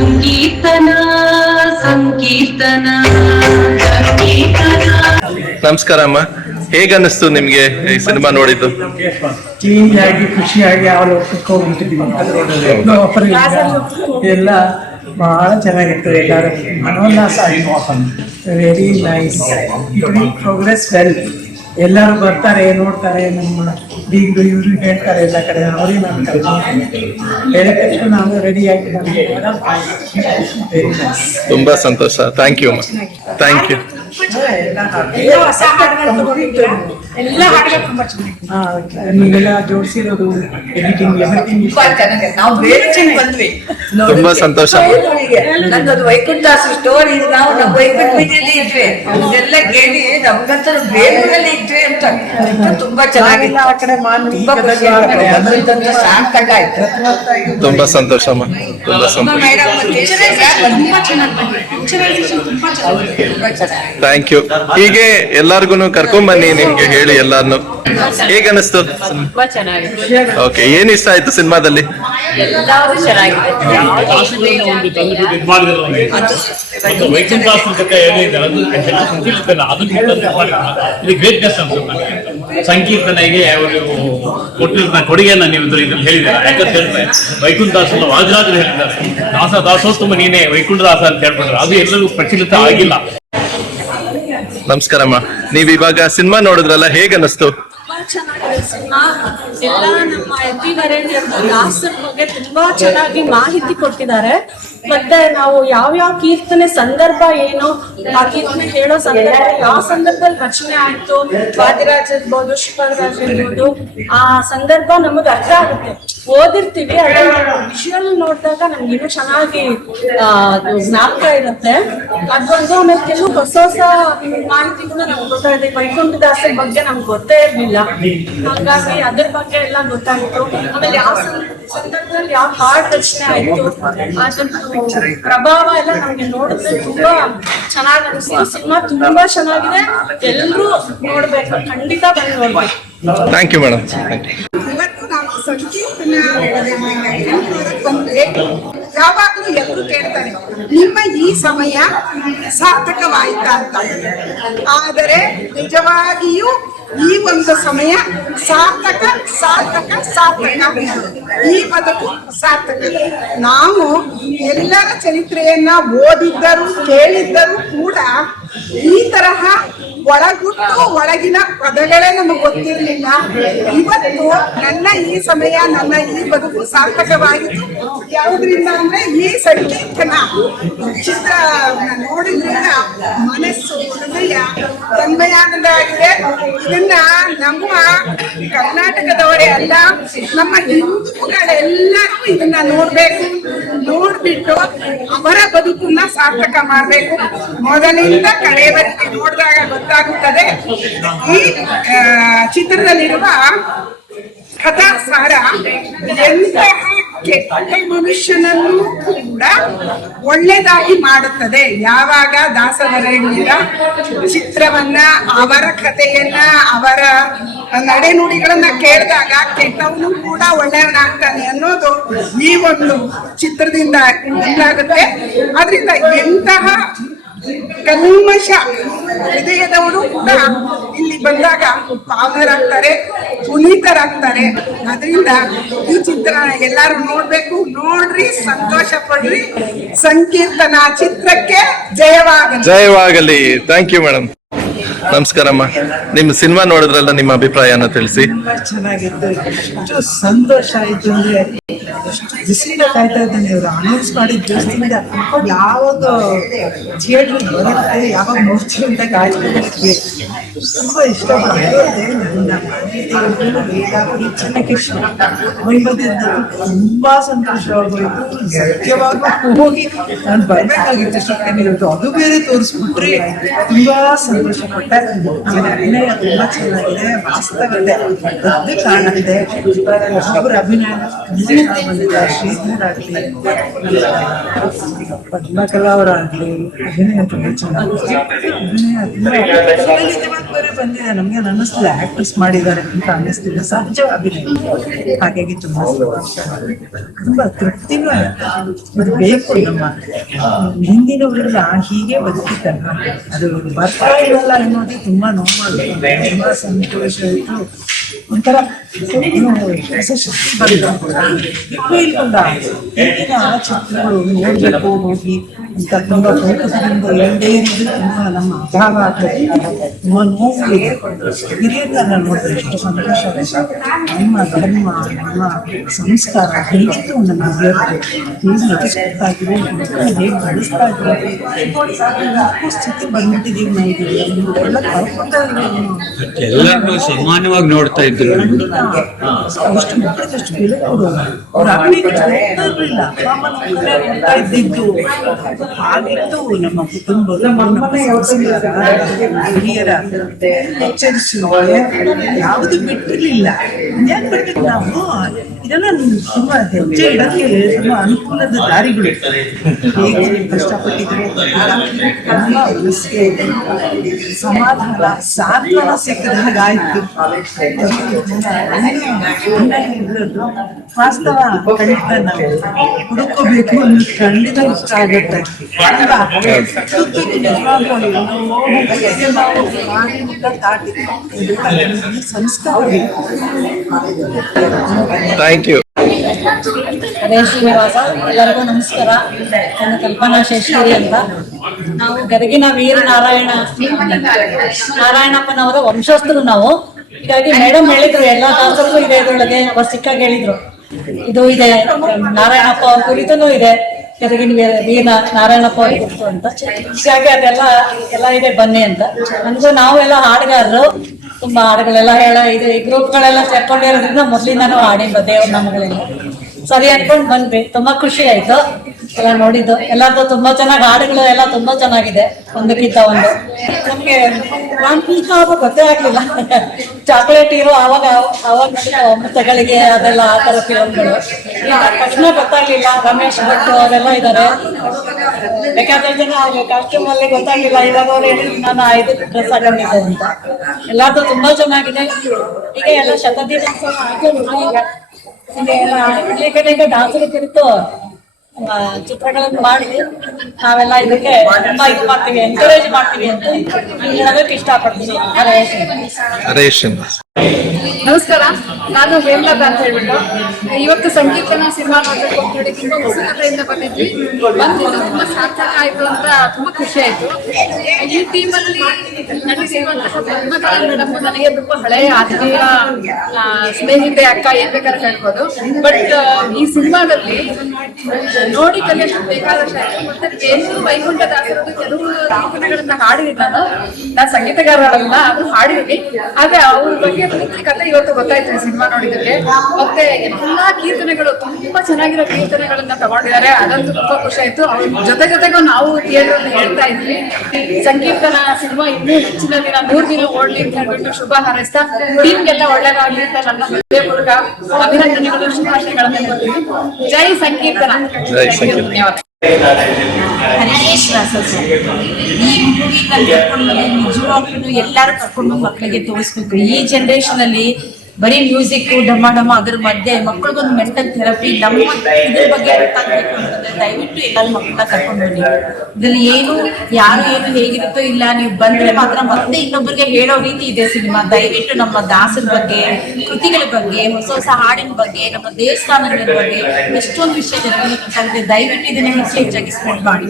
ಸಂಕೀರ್ತನ ಸಂಕೀರ್ತನ ಸಂಕೀರ್ತನ. ನಮಸ್ಕಾರ ಅಮ್ಮ, ಹೇಗ ಅನ್ನಿಸ್ತು ನಿಮ್ಗೆ ಈ ಸಿನಿಮಾ ನೋಡಿದ್ದು? ಕ್ಲೀನ್ ಆಗಿ ಖುಷಿಯಾಗಿ ಅವಳು ಹೋಗ್ಬಿಟ್ಟಿದ್ವಿ ಎಲ್ಲ ಬಹಳ ಚೆನ್ನಾಗಿತ್ತು. ಎಲ್ಲರೂ ಮನೋಲ್ಲಾಸ ಆಯಿತು. Very nice, it will progress well. ಎಲ್ಲರೂ ಬರ್ತಾರೆ, ನೋಡ್ತಾರೆ, ನಮ್ಮ ಬೀಗರು ಇವರು ಹೇಳ್ತಾರೆ ಎಲ್ಲ ಕಡೆ, ಅವರೇ ಮಾಡ್ತಾರೆ. ಹೇಳಿದ ತಕ್ಷಣ ನಾವು ರೆಡಿ ಆಗಿದ್ದೀವಿ. ವೆರಿ ನೈಸ್, ತುಂಬಾ ಸಂತೋಷ. ಥ್ಯಾಂಕ್ ಯು ಅಮ್ಮ, ಥ್ಯಾಂಕ್ ಯು. ನೀವೆಲ್ಲ ಜೋಡಿಸಿರೋದು ಎಡಿಟಿಂಗ್ ಎವ್ರಿಥಿಂಗ್ ತುಂಬಾ ಸಂತೋಷ. ನಂದೊಂದು ವೈಕುಂಠ ಸ್ಟೋರಿ, ನಾವು ನಮ್ಮ ವೈಕುಂಠ ಬೀದಿಯಲ್ಲಿ ಇಟ್ವಿ, ಇದೆಲ್ಲ ಕೇಳಿ ನಮ್ಗಂತ ಬೇಲೂರಲ್ಲಿ ಇಟ್ವಿ ಅಂತ ತುಂಬಾ ಚೆನ್ನಾಗಿಲ್ಲ. ಆ ಕಡೆ ತುಂಬಾ ಖುಷಿ ಆಗ್ತದೆ, ಸಾರ್ಥಕ ಆಯ್ತು. ತುಂಬಾ ಸಂತೋಷ ಅಮ್ಮ, ತುಂಬಾ ಸಂತೋಷ. Thank you. ಹೀಗೆ ಎಲ್ಲಾರ್ಗು ಕರ್ಕೊಂಡ್ ಬನ್ನಿ, ನಿಮ್ಗೆ ಹೇಳಿ ಎಲ್ಲಾರ್ನು. ಹೇಗ ಅನಿಸ್ತು? ಓಕೆ, ಏನ್ ಇಷ್ಟ ಆಯ್ತು ಸಿನಿಮಾದಲ್ಲಿ? ಸಂಕೀರ್ತನೆಗೆ ಅವರು ಕೊಟ್ಟಿರೋ ಕೊಡುಗೆಯನ್ನ ನೀವು ಇದ್ರಲ್ಲಿ ಹೇಳಿದ್ದಾರೆ. ಯಾಕಂತ ಹೇಳಿದ್ರೆ ವೈಕುಂಠದಾಸನ ವಾದಿರಾಜರು ಹೇಳಿದ್ದಾರೆ, ದಾಸೋತ್ತಮ ನೀನೇ ವೈಕುಂಠದಾಸ ಅಂತ ಹೇಳ್ಬಿಟ್ರೆ ಅದು ಎಲ್ಲರಿಗೂ ಪ್ರಚಲಿತ ಆಗಿಲ್ಲ. ನಮಸ್ಕಾರಮ್ಮ, ನೀವ್ ಇವಾಗ ಸಿನಿಮಾ ನೋಡಿದ್ರಲ್ಲ, ಹೇಗ ಅನ್ನಿಸ್ತು? ಚೆನ್ನಾಗಿದೆ ಸಿನಿಮಾ. ಎಲ್ಲ ನಮ್ಮ ಎಂ.ಪಿ. ವರೇಣ್ಯ ದಾಸರ ಬಗ್ಗೆ ತುಂಬಾ ಚೆನ್ನಾಗಿ ಮಾಹಿತಿ ಕೊಟ್ಟಿದ್ದಾರೆ. ಮತ್ತೆ ನಾವು ಯಾವ್ಯಾವ ಕೀರ್ತನೆ ಸಂದರ್ಭ ಏನು, ಆ ಕೀರ್ತನೆ ಹೇಳೋ ಸಂದರ್ಭ ಯಾವ ಸಂದರ್ಭದಲ್ಲಿ ರಚನೆ ಆಯ್ತು, ವಾದಿರಾಜ್ ಇರ್ಬೋದು, ಶ್ರೀಪಾದರಾಜ್ ಇರ್ಬೋದು, ಆ ಸಂದರ್ಭ ನಮಗ್ ಅರ್ಥ ಆಗುತ್ತೆ. ಓದಿರ್ತೀವಿ, ಅದ್ರ ವಿಷುವಲ್ ನೋಡಿದಾಗ ನಮ್ಗೆ ಇನ್ನೂ ಚೆನ್ನಾಗಿ ಜ್ಞಾಪಕ ಇರುತ್ತೆ. ಅದೊಂದು. ಆಮೇಲೆ ಕೆಲವು ಹೊಸ ಹೊಸ ಮಾಹಿತಿಗಳು ನಮ್ಗೆ ಗೊತ್ತಾಗಿದೆ. ವೈಕುಂಠದಾಸರ ಬಗ್ಗೆ ನಮ್ಗೆ ಗೊತ್ತೇ ಇರ್ಲಿಲ್ಲ, ಹಾಗಾಗಿ ಅದ್ರ ಬಗ್ಗೆ ಎಲ್ಲ ಗೊತ್ತಾಯ್ತು. ಆಮೇಲೆ ಯಾವ ಸಂದರ್ಭದಲ್ಲಿ ಯಾವ ಹಾಡ್ ರಚನೆ ಆಯ್ತು, ಅದ್ರ ಪ್ರಭಾವ ಎಲ್ಲ ನಮ್ಗೆ ನೋಡಿದ್ರೆ ತುಂಬಾ ಚೆನ್ನಾಗಿ ಅನಿಸ್ತು. ಸಿನಿಮಾ ತುಂಬಾ ಚೆನ್ನಾಗಿದೆ, ಎಲ್ರೂ ನೋಡ್ಬೇಕು, ಖಂಡಿತ ಬಂದು ನೋಡ್ಬೇಕು. Thank you madam. ಇವತ್ತು ನಾವು ಸಂಕೀರ್ತನ ಬಂದ್ರೆ ಯಾವಾಗಲೂ ಎಲ್ಲರೂ ಕೇಳ್ತಾರೆ, ನಿಮ್ಮ ಈ ಸಮಯ ಸಾರ್ಥಕವಾಯಿತಾ ಅಂತ. ಆದರೆ ನಿಜವಾಗಿಯೂ ಈ ಒಂದು ಸಮಯ ಸಾರ್ಥಕ ಸಾರ್ಥಕ ಸಾರ್ಥಕ, ಈ ಬದುಕು ಸಾರ್ಥಕ. ನಾವು ಎಲ್ಲರ ಚರಿತ್ರೆಯನ್ನ ಓದಿದ್ದರೂ ಕೇಳಿದ್ದರೂ ಕೂಡ ಈ ತರಹ ಒಳಗುಟ್ಟು ಒಳಗಿನ ಪದಗಳೇ ನಮಗೆ ಗೊತ್ತಿರಲಿಲ್ಲ. ಇವತ್ತು ನನ್ನ ಈ ಸಮಯ, ನನ್ನ ಈ ಬದುಕು ಸಾರ್ಥಕವಾಯಿತು. ಯಾವುದರಿಂದ ಅಂದ್ರೆ ಈ ಸಂಕೀರ್ತನ ಚಿತ್ರ ನೋಡಿದ್ರಿಂದ ಮನಸ್ಸು, ಹೃದಯ ತನ್ಮಯಾನಂದ ಆಗಿದೆ. ಇದನ್ನ ನಮ್ಮ ಕರ್ನಾಟಕದವರೇ ಅಲ್ಲ, ನಮ್ಮ ಹಿಂದೂಗಳೆಲ್ಲರೂ ಇದನ್ನ ನೋಡ್ಬೇಕು. ನೋಡ್ಬಿಟ್ಟು ಅವರ ಬದುಕನ್ನ ಸಾರ್ಥಕ ಮಾಡ್ಬೇಕು. ಮೊದಲಿಂದ ಕಡೆಯವರೆಗೆ ನೋಡಿದಾಗ ಗೊತ್ತಾಗುತ್ತದೆ ಈ ಚಿತ್ರದಲ್ಲಿರುವ ಕಥಾ ಸಾರ ಎಂತಹ ಕೆಟ್ಟ ಮನುಷ್ಯನನ್ನು ಕೂಡ ಒಳ್ಳೆದಾಗಿ ಮಾಡುತ್ತದೆ. ಯಾವಾಗ ದಾಸವರೇಣ್ಯರ ಚಿತ್ರವನ್ನ, ಅವರ ಕಥೆಯನ್ನ, ಅವರ ನಡೆನುಡಿಗಳನ್ನ ಕೇಳಿದಾಗ ಕೆಟ್ಟವನು ಕೂಡ ಒಳ್ಳೆಯವನಾಗ್ತಾನೆ ಅನ್ನೋದು ಈ ಒಂದು ಚಿತ್ರದಿಂದ ಗೊತ್ತಾಗುತ್ತೆ. ಆದ್ರಿಂದ ಎಂತಹ ಕಲ್ಮಶ ಹೃದಯದವರು ಕೂಡ ಇಲ್ಲಿ ಬಂದಾಗ ಪಾವನರಾಗ್ತಾರೆ, ಪುನೀತರಾಗ್ತಾರೆ. ಅದರಿಂದ ಈ ಚಿತ್ರ ಎಲ್ಲರೂ ನೋಡ್ಬೇಕು. ನೋಡ್ರಿ, ಸಂತೋಷ ಪಡ್ರಿ. ಸಂಕೀರ್ತನ ಚಿತ್ರಕ್ಕೆ ಜಯವಾಗಲಿ. ಜಯವಾಗಲಿ. Thank you madam. ನಮಸ್ಕಾರಮ್ಮ, ನಿಮ್ಮ ಸಿನಿಮಾ ನೋಡಿದ್ರಲ್ಲ, ನಿಮ್ಮ ಅಭಿಪ್ರಾಯನ ತಿಳಿಸಿ. ತುಂಬಾ ಚೆನ್ನಾಗಿತ್ತು. ಎಷ್ಟು ಸಂತೋಷ ಆಯ್ತು ಅಂದ್ರೆ, ಎಷ್ಟು ದಿವಸದಿಂದ ಕಾಯ್ತಾ ಇದ್ದಾನೆ. ಇವರು ಅನೌನ್ಸ್ ಮಾಡಿದ ದಿವಸದಿಂದ ಯಾವಾಗ ಥಿಯೇಟರ್ ಬರುತ್ತೆ, ಯಾವಾಗ ನೋಡ್ತೀವಿ ಅಂತ ಕಾಯ್ತಿದ್ವಿ. ತುಂಬಾ ಇಷ್ಟಪಟ್ಟಿದ್ದೆ. ನನ್ನ ವೇದಾವರಿ ಚೆನ್ನಕೃಷ್ಣ ತುಂಬಾ ಸಂತೋಷವಾಗೋಯ್ತು. ಸತ್ಯವಾಗೂ ಹೋಗಿ ನಾನು ಬರ್ಬೇಕಾಗಿತ್ತು ಅಷ್ಟೊತ್ತಿಗೆ, ಅದು ಬೇರೆ ತೋರಿಸ್ಬಿಟ್ರಿ. ತುಂಬಾ ಸಂತೋಷ ಪಟ್ಟೆ. ಆಮೇಲೆ ಅಭಿನಯ ತುಂಬಾ ಚೆನ್ನಾಗಿದೆ, ವಾಸ್ತವತೆ ಅದು ಕಾಣುತ್ತೆ. ಒಬ್ಬರು ಅಭಿನಯ ತುಂಬಾ ಬಂದಿದ್ದಾರೆ, ಶ್ರೀಧರ್ ಆಗ್ಲಿ, ಪದ್ಮಕಲಾ ಅವರಾಗ್ಲಿ, ಅಭಿನಯ ತುಂಬಾ ಚೆನ್ನಾಗಿದೆ. ಅಭಿನಯ ತುಂಬಾ ಬೇರೆ ಬಂದಿದೆ, ನಮ್ಗೆ ಅನ್ನಿಸ್ತಿಲ್ಲ ಆಕ್ಟರ್ಸ್ ಮಾಡಿದ್ದಾರೆ ಅಂತ ಅನ್ನಿಸ್ತಿಲ್ಲ. ಸಹಜ ಅಭಿನಯ, ಹಾಗಾಗಿ ತುಂಬಾ ತೃಪ್ತಿನೂ ಆಯ್ತು. ಇದು ಬೇಕು ನಮ್ಮ ಹಿಂದಿನವರೆಲ್ಲ ಹೀಗೆ ಬದುಕಿದ್ದಾರೆ, ಅದು ಬರ್ತಾ ಇರಲ್ಲ ಅನ್ನೋದು ತುಂಬಾ ನೋವಾಗುತ್ತೆ, ತುಂಬಾ ಸಂತೋಷ ಆಯ್ತು. ಒಂಥರ ಶಕ್ತಿ ಬಂದ ಈಗಿನ ಚಿತ್ರಗಳು ನೋಡ್ಬೇಕು ಹೋಗಿ ಅಂತ ತುಂಬಾ ಫೋಕಸ್ದಿಂದ ಎಲ್ಲೇ ಇರೋದು ತುಂಬಾ ನಮ್ಮ ಅಭಾವ ಆಗ್ತದೆ, ತುಂಬಾ ನೋವಿಗೆ ಹಿರಿಯರನ್ನ ನೋಡಿದ್ರೆ ಎಷ್ಟು ಸಂತೋಷ ಆಗುತ್ತೆ. ನಮ್ಮ ಧರ್ಮ, ನಮ್ಮ ಸಂಸ್ಕಾರ ಹೇಗಿತ್ತು ನಮ್ಮ ಹಿರಿಯರು ಹೇಗೆ ನಡೆಸ್ತಾ ಇದ್ರು, ಹೇಗೆ ನಡೆಸ್ತಾ ಇದ್ರು, ಸ್ಥಿತಿ ಬಂದ್ಬಿಟ್ಟಿದೀವಿ ನಾವು. ಎಲ್ಲ ಕಳ್ಕೊತಾ ಇದ್ದೀವಿ. ಎಲ್ಲರನ್ನೂ ಸಮಾನವಾಗಿ ನೋಡ್ತಾ ಇದ್ರು. ಅಷ್ಟು ಮಕ್ಕಳಿಗಷ್ಟು ಬೆಲೆ ಕೊಡೋದು, ಅವ್ರ ಅಭಿನಯಕ್ಕೆ ಇರಲಿಲ್ಲ, ನೋಡ್ತಾ ಇದ್ದಿದ್ದು ಹಾಗಿತ್ತು. ನಮ್ಮ ಕುಟುಂಬದ ಹಿರಿಯರ ಎಚ್ಚರಿಸಿ ಯಾವುದು ಬಿಟ್ಟಿರ್ಲಿಲ್ಲ. ಯಾಕೆ ಬಿಡ್ಬೇಕು ನಾವು? ಇದೆಲ್ಲ ತುಂಬಾ ಹೆಜ್ಜೆ ಇಡಕ್ಕೆ ತುಂಬಾ ಅನುಕೂಲದ ದಾರಿಗಳು. ಹೇಗೆ ಕಷ್ಟಪಟ್ಟಿದ್ರು ತುಂಬಾ ಮನಸ್ಸಿಗೆ ಸಮಾಧಾನ, ಸಾಂತ್ವನ ಸಿಕ್ಕಿದಾಗ ಆಯ್ತು. ವಾಸ್ತವ ಖಂಡಿತ ನಾವು ಹುಡುಕೋಬೇಕು ಅನ್ನೋದು ಖಂಡಿತ ಇಷ್ಟ ಆಗುತ್ತೆ. ಸಂಸ್ಕಾರ ಥ್ಯಾಂಕ್ ಯು. ಅದೇ ಶ್ರೀನಿವಾಸ, ಎಲ್ಲರಿಗೂ ನಮಸ್ಕಾರ. ನನ್ನ ಕಲ್ಪನಾ ಶೇಷಗಿರಿ ಅಂತ. ನಾವು ಗದಗಿನ ವೀರ ನಾರಾಯಣಪ್ಪನವರ ವಂಶಸ್ಥರು ನಾವು. ಹೀಗಾಗಿ ಮೇಡಮ್ ಹೇಳಿದ್ರು ಎಲ್ಲ ದಾಸರಿಗೂ ಇದೆ ಇದರೊಳಗೆ, ಅವ್ರು ಸಿಕ್ಕಾಗಿ ಹೇಳಿದ್ರು ಇದು ಇದೆ, ನಾರಾಯಣಪ್ಪ ಅವ್ರ ಕುರಿತನೂ ಇದೆ, ಗದಗಿನ ವೀರ ನಾರಾಯಣಪ್ಪ ಅವ್ರ ಕುರಿತು ಅಂತ. ಹೀಗಾಗಿ ಅದೆಲ್ಲ ಇದೆ ಬನ್ನಿ ಅಂತ. ನನಗೂ ನಾವೆಲ್ಲ ಹಾಡುಗಾರರು, ತುಂಬಾ ಹಾಡುಗಳೆಲ್ಲ ಇದು ಈ ಗ್ರೂಪ್ಗಳೆಲ್ಲ ಸೇರ್ಕೊಂಡಿರೋದ್ರಿಂದ ಮೊದ್ಲಿಂದಾನು ಹಾಡಿದ್ದು ದೇವ್ರ ನಾಮಗಳೆಲ್ಲ ಸರಿ ಅನ್ಕೊಂಡ್ ಬಂದ್ವಿ. ತುಂಬಾ ಖುಷಿ ಆಯ್ತು ಎಲ್ಲ ನೋಡಿದ್ದು. ಎಲ್ಲಾರ್ದು ತುಂಬಾ ಚೆನ್ನಾಗಿ ಹಾಡುಗಳು ಎಲ್ಲ ತುಂಬಾ ಚೆನ್ನಾಗಿದೆ, ಒಂದಕ್ಕಿಂತ ಒಂದು. ನಮ್ಗೆ ಗೊತ್ತೇ ಆಗ್ಲಿಲ್ಲ ಚಾಕ್ಲೇಟ್ ಹೀರೋ ಅವಾಗ ಅಮೃತಗಳಿಗೆ ಅದೆಲ್ಲ ಆ ತರ ಫಿಲಮ್ಗಳು. ತಕ್ಷಣ ಗೊತ್ತಾಗ್ಲಿಲ್ಲ. ರಮೇಶ್ ಭಟ್ ಅವರೆಲ್ಲ ಇದಾರೆ, ಬೇಕಾದ್ರೆ ಜನ ಕಾಸ್ಟ್ಯೂಮ್ ಅಲ್ಲಿ ಗೊತ್ತಾಗ್ಲಿಲ್ಲ. ಇವಾಗ ಅವ್ರು ಹೇಳಿದ್ರು ನಾನು 5 ಡ್ರೆಸ್ ಹಾಕೊಂಡಿದ್ದೆ ಅಂತ. ಎಲ್ಲಾರ್ದು ತುಂಬಾ ಚೆನ್ನಾಗಿದೆ. ಈಗ ಎಲ್ಲ ಶತದಿನೋತ್ಸವ ಅನೇಕ ದಾಸರ ಕುರಿತು ಚಿತ್ರಗಳನ್ನು ಮಾಡಿ ನಾವೆಲ್ಲ ಇದಕ್ಕೆ ತುಂಬಾ ಇದು ಮಾಡ್ತೀವಿ, ಎನ್ಕರೇಜ್ ಮಾಡ್ತೀವಿ ಅಂತ ಹೇಳೋದಕ್ಕೆ ಇಷ್ಟಪಡ್ತೀನಿ. ಹರೇಶ್ ನಮಸ್ಕಾರ, ನಾನು ಹೇಮಲತಾ ಅಂತ ಹೇಳ್ಬಿಟ್ಟು ಇವತ್ತು ಸಂಕೀರ್ತನ ಸಿನಿಮಾ ನೋಡ್ಬೇಕು ಅಂತ ಹೇಳಿ ತುಂಬಾ ಉತ್ಸುಕತೆಯಿಂದ ಬಂದಿದ್ವಿ. ಬಂದು ತುಂಬಾ ಸಾರ್ಥಕ ಆಯ್ತು ಅಂತ ತುಂಬಾ ಖುಷಿ ಆಯ್ತು. ಈ ಟೀಮಲ್ಲಿ ನಟಿಸಿರುವಂತಹ ಪದ್ಮಕಲಾ ಮೇಡಮ್ ನನಗೆ ತುಂಬಾ ಹಳೆಯ ಆತ್ಮೀಯ ಸ್ನೇಹಿತೆ, ಅಕ್ಕ, ಏನ್ ಬೇಕಾದ್ರೆ ಹೇಳ್ಬೋದು. ಬಟ್ ಈ ಸಿನಿಮಾದಲ್ಲಿ ನೋಡಿ ಕಲಿಯಷ್ಟು ಬೇಕಾದಷ್ಟು ಆಯ್ತು. ಮತ್ತೆ ಬೇಲೂರು ವೈಕುಂಠದಾಸರದ್ದು ಕೆಲವು ಕೀರ್ತನೆಗಳನ್ನ ಹಾಡಿದ್ದೀನಿ ನಾನು ಸಂಗೀತಗಾರರನ್ನ ಅದು ಹಾಡಿದೀನಿ. ಆದ್ರೆ ಅವ್ರ ಬಗ್ಗೆ ಕಥೆ ಇವತ್ತು ಗೊತ್ತಾಯ್ತು ಸಿನಿಮಾ ನೋಡಿದ್ರೆ. ಮತ್ತೆ ಎಲ್ಲಾ ಕೀರ್ತನೆಗಳು ತುಂಬಾ ಚೆನ್ನಾಗಿರೋ ಕೀರ್ತನೆಗಳನ್ನ ತಗೊಂಡಿದ್ದಾರೆ, ಅದಂತೂ ತುಂಬಾ ಖುಷಿ ಆಯ್ತು. ಅವ್ರ ಜೊತೆಗೂ ನಾವು ಥಿಯೇಟರ್ ಅಲ್ಲಿ ಹೇಳ್ತಾ ಇದ್ವಿ, ಸಂಕೀರ್ತನ ಸಿನಿಮಾ ಇನ್ನೂ ಹೆಚ್ಚಿನ ದಿನ 100 ದಿನ ಓಡ್ಲಿ ಅಂತ ಹೇಳ್ಬಿಟ್ಟು ಶುಭ ಹಾರೈಸ್ತಾ ಟೀಮ್ಗೆಲ್ಲ ಒಳ್ಳೇದಾಗ್ಲಿ ಅಂತ ನನ್ನ ಹೃದಯಪೂರ್ವಕ ಅಭಿನಂದನೆಗಳು, ಶುಭಾಶಯಗಳನ್ನು ಕೊಡ್ತೀನಿ. ಜೈ ಸಂಕೀರ್ತನ. ಧನ್ಯವಾದ. ಹರೀಶ್ವರ ಈ ಮೂವಿ ಕರ್ಕೊಂಡು ನಿಜವಾಗ್ಲೂ ಎಲ್ಲಾರು ಕರ್ಕೊಂಡು ಮಕ್ಕಳಿಗೆ ತೋರಿಸ್ಬೇಕು. ಈ ಜನರೇಷನ್ ಅಲ್ಲಿ ಬರೀ ಮ್ಯೂಸಿಕ್ ಡಮ ಡಮ ಅದ್ರ ಮಧ್ಯೆ ಮಕ್ಕಳಿಗೊಂದು ಮೆಂಟಲ್ ಥೆರಪಿ ನಮ್ಮ ಇದ್ರ ಬಗ್ಗೆ ಗೊತ್ತಾಗ್ಬೇಕು ಅಂತಂದ್ರೆ ದಯವಿಟ್ಟು ಎಲ್ಲರೂ ಮಕ್ಕಳನ್ನ ಕರ್ಕೊಂಡು ಬನ್ನಿ. ಇದ್ರಲ್ಲಿ ಯಾರು ಹೇಗಿರುತ್ತೋ ಇಲ್ಲ, ನೀವು ಬಂದ್ರೆ ಮಾತ್ರ ಮತ್ತೆ ಇನ್ನೊಬ್ಬರಿಗೆ ಹೇಳೋ ರೀತಿ ಇದೆ ಸಿನಿಮಾ. ದಯವಿಟ್ಟು ನಮ್ಮ ದಾಸರ ಬಗ್ಗೆ, ಕೃತಿಗಳ ಬಗ್ಗೆ, ಹೊಸ ಹಾಡಿನ ಬಗ್ಗೆ, ನಮ್ಮ ದೇವಸ್ಥಾನಗಳ ಬಗ್ಗೆ ಎಷ್ಟೊಂದು ವಿಷಯ ಜನರಿಗೆ ಗೊತ್ತಾಗಿದೆ. ದಯವಿಟ್ಟು ಇದನ್ನ ಹೆಚ್ಚಾಗಿ ಸ್ಪ್ರೆಡ್ ಮಾಡಿ.